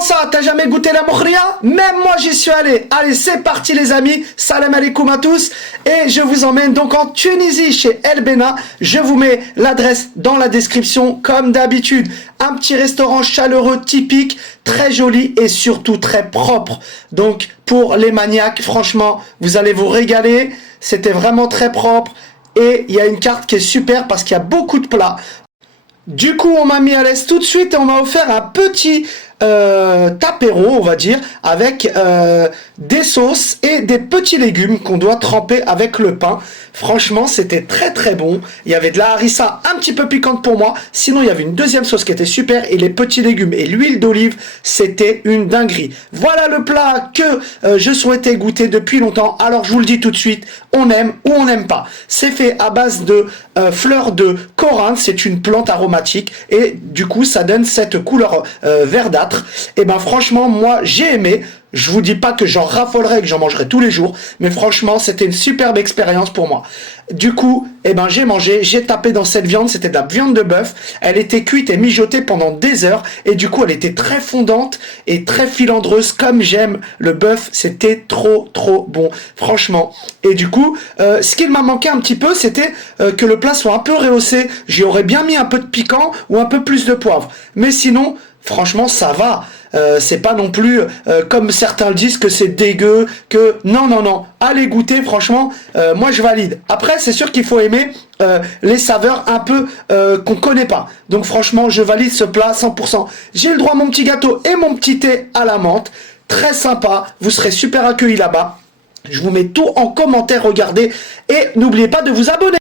Comment ça, t'as jamais goûté la mohria? Même moi j'y suis allé. Allez, c'est parti les amis, salam alaikum à tous. Et je vous emmène donc en Tunisie chez El Bena. Je vous mets l'adresse dans la description comme d'habitude. Un petit restaurant chaleureux typique, très joli et surtout très propre. Donc pour les maniaques, franchement, vous allez vous régaler. C'était vraiment très propre. Et il y a une carte qui est super parce qu'il y a beaucoup de plats. Du coup, on m'a mis à l'aise tout de suite et on m'a offert un petit tapéro, on va dire, avec des sauces et des petits légumes qu'on doit tremper avec le pain. Franchement, c'était très très bon. Il y avait de la harissa un petit peu piquante pour moi. Sinon, il y avait une deuxième sauce qui était super et les petits légumes et l'huile d'olive, c'était une dinguerie. Voilà le plat que je souhaitais goûter depuis longtemps. Alors, je vous le dis tout de suite, on aime ou on n'aime pas. C'est fait à base de fleurs de corinthe. C'est une plante aromatique et du coup, ça donne cette couleur verdâtre. Et ben franchement, moi, j'ai aimé. Je vous dis pas que j'en raffolerai et que j'en mangerai tous les jours, mais franchement, c'était une superbe expérience pour moi. Du coup, eh ben, j'ai mangé, j'ai tapé dans cette viande, c'était de la viande de bœuf. Elle était cuite et mijotée pendant des heures, et du coup, elle était très fondante et très filandreuse, comme j'aime le bœuf. C'était trop, trop bon, franchement. Et du coup, ce qui m'a manqué un petit peu, c'était que le plat soit un peu rehaussé. J'y aurais bien mis un peu de piquant ou un peu plus de poivre. Mais sinon, franchement, ça va. C'est pas non plus comme certains le disent que c'est dégueu, que non non non, allez goûter, franchement, moi je valide. Après c'est sûr qu'il faut aimer les saveurs un peu qu'on connaît pas. Donc franchement je valide ce plat 100%. J'ai le droit à mon petit gâteau et mon petit thé à la menthe, très sympa, vous serez super accueillis là-bas. Je vous mets tout en commentaire, regardez, et n'oubliez pas de vous abonner.